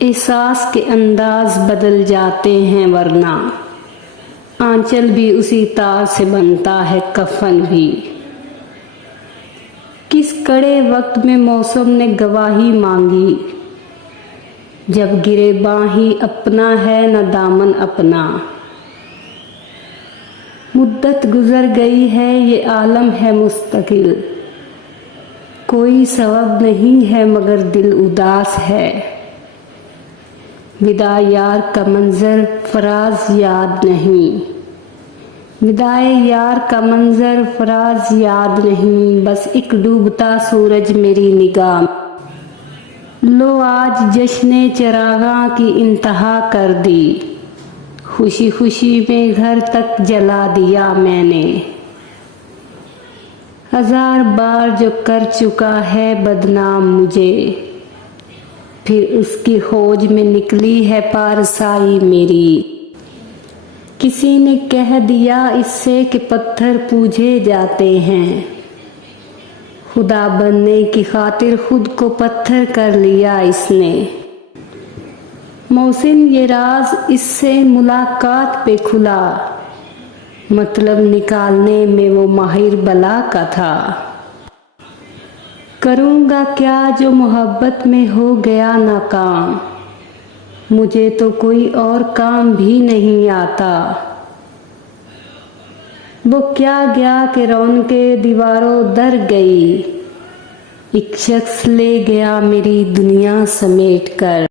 एहसास के अंदाज बदल जाते हैं वरना आंचल भी उसी तार से बनता है कफन भी। किस कड़े वक्त में मौसम ने गवाही मांगी, जब गिरे बाही अपना है न दामन अपना। मुद्दत गुजर गई है ये आलम है मुस्तकिल, कोई सबब नहीं है मगर दिल उदास है। विदा यार का मंजर फराज याद नहीं, विदाए यार का मंजर फराज याद नहीं, बस एक डूबता सूरज मेरी निगाह। लो आज जश्ने चरागां की इंतहा कर दी, खुशी खुशी में घर तक जला दिया मैंने। हजार बार जो कर चुका है बदनाम मुझे, फिर उसकी खोज में निकली है पारसाई मेरी। किसी ने कह दिया इससे कि पत्थर पूजे जाते हैं, खुदा बनने की खातिर खुद को पत्थर कर लिया इसने। मौसिन ये राज इससे मुलाकात पे खुला, मतलब निकालने में वो माहिर बला का था। करूँगा क्या जो मोहब्बत में हो गया नाकाम, मुझे तो कोई और काम भी नहीं आता। वो क्या गया कि रौनके दीवारों दर गई, एक शख्स ले गया मेरी दुनिया समेट कर।